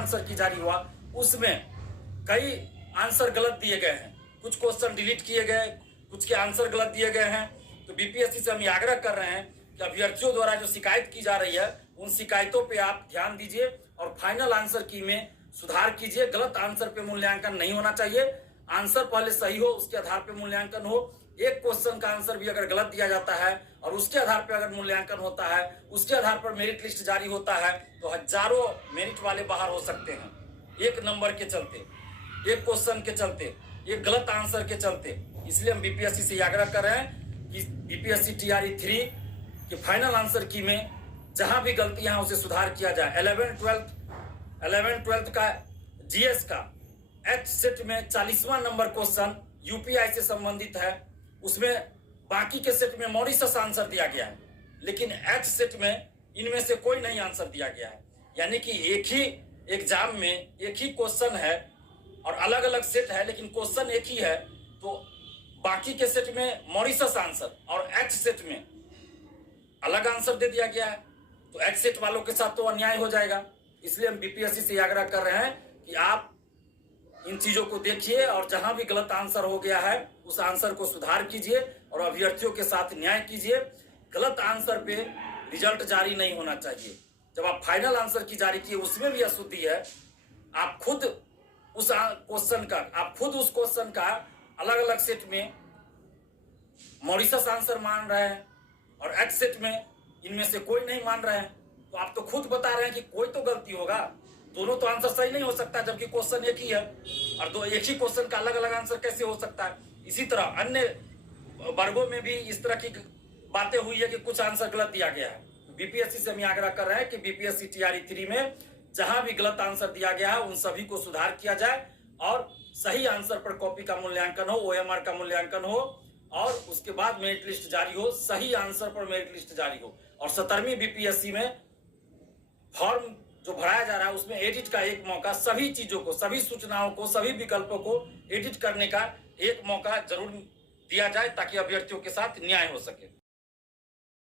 Answer की जारी हुआ उसमें कई आंसर गलत दिए गए हैं, कुछ क्वेश्चन डिलीट किए गए, कुछ के आंसर गलत दिए गए हैं। तो बीपीएससी से हम आग्रह कर रहे हैं कि अभ्यर्थियों द्वारा जो शिकायत की जा रही है उन शिकायतों पे आप ध्यान दीजिए और फाइनल आंसर की में सुधार कीजिए। गलत आंसर पे मूल्यांकन नहीं होना चाहिए, आंसर पहले सही हो उसके आधार पे मूल्यांकन हो। एक क्वेश्चन का आंसर भी अगर गलत दिया जाता है और उसके आधार पर अगर मूल्यांकन होता है, उसके आधार पर मेरिट लिस्ट जारी होता है, तो हजारों मेरिट वाले बाहर हो सकते हैं एक नंबर के चलते, एक क्वेश्चन के चलते, एक गलत आंसर के चलते। इसलिए हम बीपीएससी से आग्रह कर रहे हैं कि बीपीएससी टीआरई 3 के फाइनल आंसर की में जहां भी गलतियां हैं उसे सुधार किया जाए। 11 12 का जीएस का एक्ट सेट में 40वां नंबर क्वेश्चन यूपीआई से संबंधित है, उसमें बाकी के सेट में मॉरिशस आंसर दिया गया है, लेकिन एक्ट सेट में इनमें से कोई नहीं आंसर दिया गया है। यानी कि एक ही एग्जाम में एक ही क्वेश्चन है और अलग अलग सेट है, लेकिन क्वेश्चन एक ही है, तो बाकी के सेट में मॉरिशस आंसर और एक्ट सेट में अलग आंसर दे दिया गया है, तो एक्ट सेट वालों के साथ तो अन्याय हो जाएगा। इसलिए हम बीपीएससी से आग्रह कर रहे हैं कि आप इन चीजों को देखिए और जहां भी गलत आंसर हो गया है उस आंसर को सुधार कीजिए और अभ्यर्थियों के साथ न्याय कीजिए। गलत आंसर पे रिजल्ट जारी नहीं होना चाहिए। जब आप फाइनल आंसर की जारी किए उसमें भी अशुद्धि है, आप खुद उस क्वेश्चन का अलग अलग सेट में मॉरिशस आंसर मान रहे हैं और एक्ट सेट में इनमें से कोई नहीं मान रहे हैं, तो आप तो खुद बता रहे हैं कि कोई तो गलती होगा, दोनों तो आंसर सही नहीं हो सकता, जबकि क्वेश्चन एक ही है और दो एक ही क्वेश्चन का अलग अलग आंसर कैसे हो सकता है। इसी तरह अन्य वर्गों में भी इस तरह की बातें हुई है कि कुछ आंसर गलत दिया गया है। बीपीएससी से हम आग्रह कर रहे हैं कि बीपीएससी टीआरई 3 में जहां भी गलत आंसर दिया गया है उन सभी को सुधार किया जाए और सही आंसर पर कॉपी का मूल्यांकन हो, ओएमआर का मूल्यांकन हो और उसके बाद मेरिट लिस्ट जारी हो, सही आंसर पर मेरिट लिस्ट जारी हो। और 17वीं बीपीएससी में फॉर्म जो भराया जा रहा है उसमें एडिट का एक मौका, सभी चीजों को, सभी सूचनाओं को, सभी विकल्पों को एडिट करने का एक मौका जरूर दिया जाए ताकि अभ्यर्थियों के साथ न्याय हो सके।